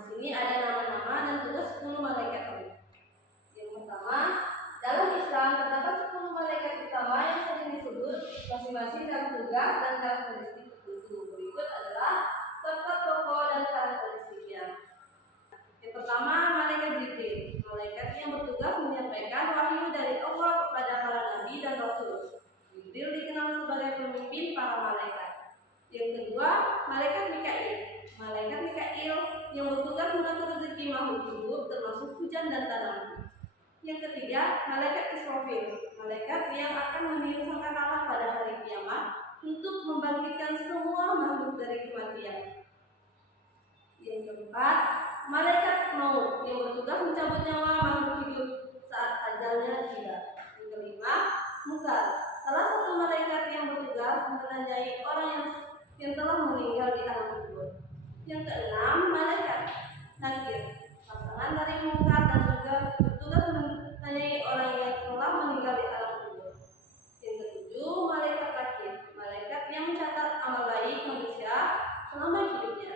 di sini ada nama-nama dan tugas 10 malaikat ini. Yang pertama, dalam Islam terdapat 10 malaikat utama yang sering disebut masing-masing dalam tugas dan karakteristik tertentu. Berikut adalah tokoh-tokoh dan karakteristiknya. Yang pertama, malaikat Jibril. Malaikat yang bertugas menyampaikan wahyu dari Allah kepada para nabi dan rasul. Jibril dikenal sebagai pemimpin para malaikat. Yang kedua, malaikat Mikail. Malaikat Mikail yang bertugas mengatur rezeki makhluk hidup termasuk hujan dan tanaman. Yang ketiga, malaikat Israfil. Malaikat yang akan meniup sangkakala pada hari kiamat untuk membangkitkan semua makhluk dari kematian. Yang keempat, malaikat maut yang bertugas mencabut nyawa makhluk hidup saat ajalnya tiba. Yang kelima, Munkar, salah satu malaikat yang bertugas menanyai orang yang telah meninggal di alam kubur. Yang keenam, malaikat Nakir, pasangan dari Munkar dan juga bertugas menanyai orang yang telah meninggal di alam kubur. Yang ketujuh, malaikat Nakir, malaikat yang mencatat amal baik manusia selama hidupnya.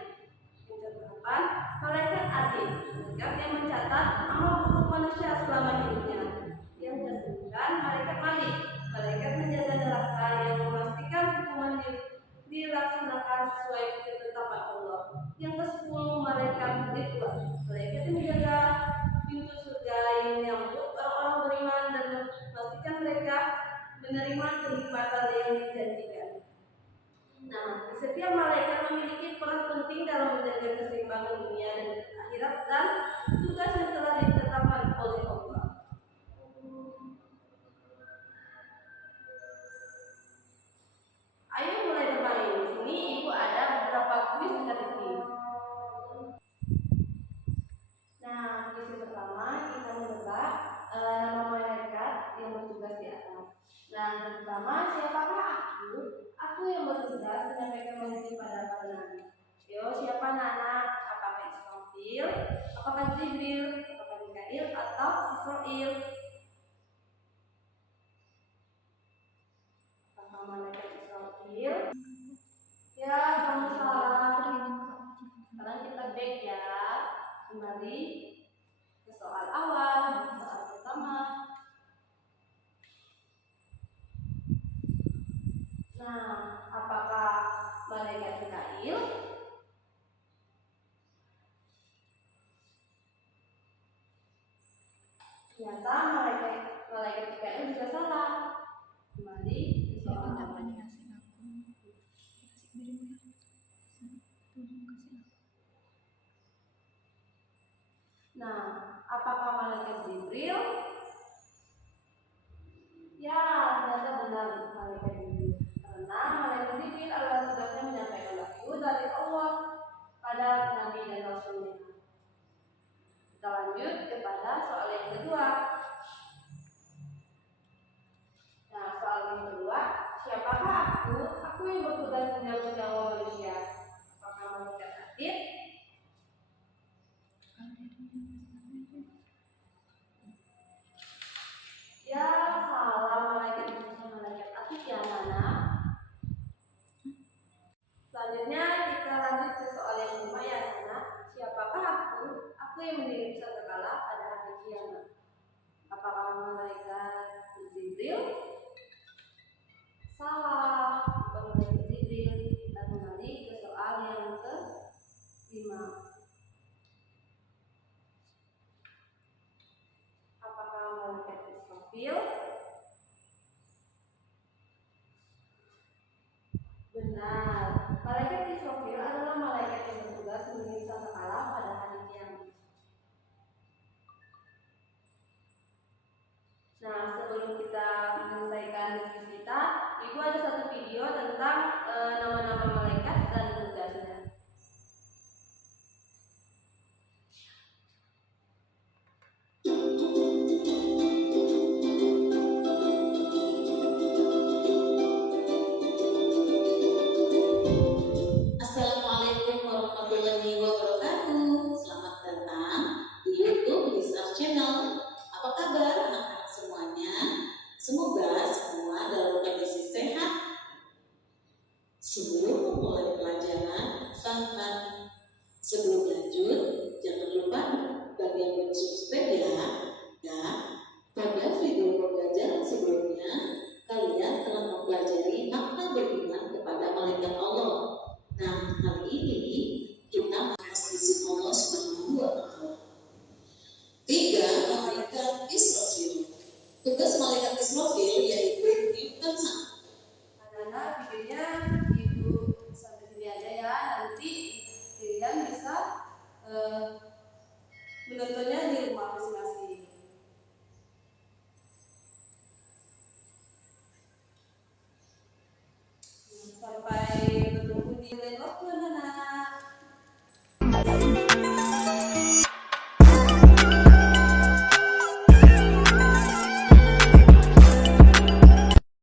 Yang kedelapan, malaikat Adil, malaikat yang mencatat amal buruk manusia selama hidupnya. Yang kesembilan, malaikat Malik, malaikat menjaga neraka yang memastikan hukuman dilaksanakan sesuai ketetapan Allah. Yang ke-10, malaikat Ridwan, malaikat yang menjaga pintu surga yang menyambut orang-orang beriman dan memastikan mereka menerima kenikmatan yang dijanjikan. Nah, setiap malaikat memiliki peran penting dalam menjaga keseimbangan dunia dan akhirat dan tugas yang telah ditetapkan oleh Allah. Ayo mulai bermain. Di sini ibu ada beberapa kuis dengan ini. Nah, kuis yang pertama kita menebak nama malaikat yang bertugas di atas. Nah, yang pertama, siapakah aku? Aku yang bertugas menyampaikan wahyu pada para nabi. Yo, siapa Nana? Apakah Israfil? Apakah Jibril? Apakah Mikail atau Israil? Apakah malaikat Israfil? Ya, kamu salah. Sekarang kita back ya. Kembali ke soal awal, soal pertama. Nah, apakah malaikat Mikail? Ternyata malaikat Mikail juga salah. Kembali ke soal awal. Nah, apakah malaikat Jibril? Ya, ternyata benar malaikat Jibril. Karena malaikat Jibril adalah tugasnya menyampaikan wahyu dari Allah pada nabi dan rasulnya. Kita lanjut kepada soal yang kedua. Nah, soal yang kedua, siapakah aku? Aku yang bertugas menjaga nyawa manusia. Apakah malaikat Atid? Ya, salah, malaikat Atid ya, Nana. Selanjutnya kita lanjut ke soal yang kelima ya, Nana. Siapakah aku? Aku yang mendirikan sangkakala pada hari kiamat. Apakah malaikat Jibril? Salah, bukan malaikat Jibril. Kita kembali ke soal yang kelima. Apakah malaikat Israfil? Benar, malaikat Israfil adalah malaikat yang bertugas meniup sangkakala pada hari kiamat. Nah, sebelum kita menyelesaikan kuis kita, ibu ada satu video tentang nama-nama malaikat dan tugasnya. Assalamualaikum warahmatullahi wabarakatuh. Selamat datang di YouTube Research Channel. Apa kabar anak-anak semuanya? Semoga semua dalam kondisi sehat. Sebelum memulai pelajaran, sebelum lanjut, bagian bersusun sepeda, ya, pada video pembelajaran sebelumnya kalian telah mempelajari makna beriman kepada malaikat Allah. Nah, kali ini kita bahas izin Allah Subhanahu wa Ta'ala. 3. Malaikat Israfil. Tugas malaikat Israfil yaitu meniupkan sangkakala. Anak-anak videonya ibu sampai sini aja ya, nanti kalian bisa menontonnya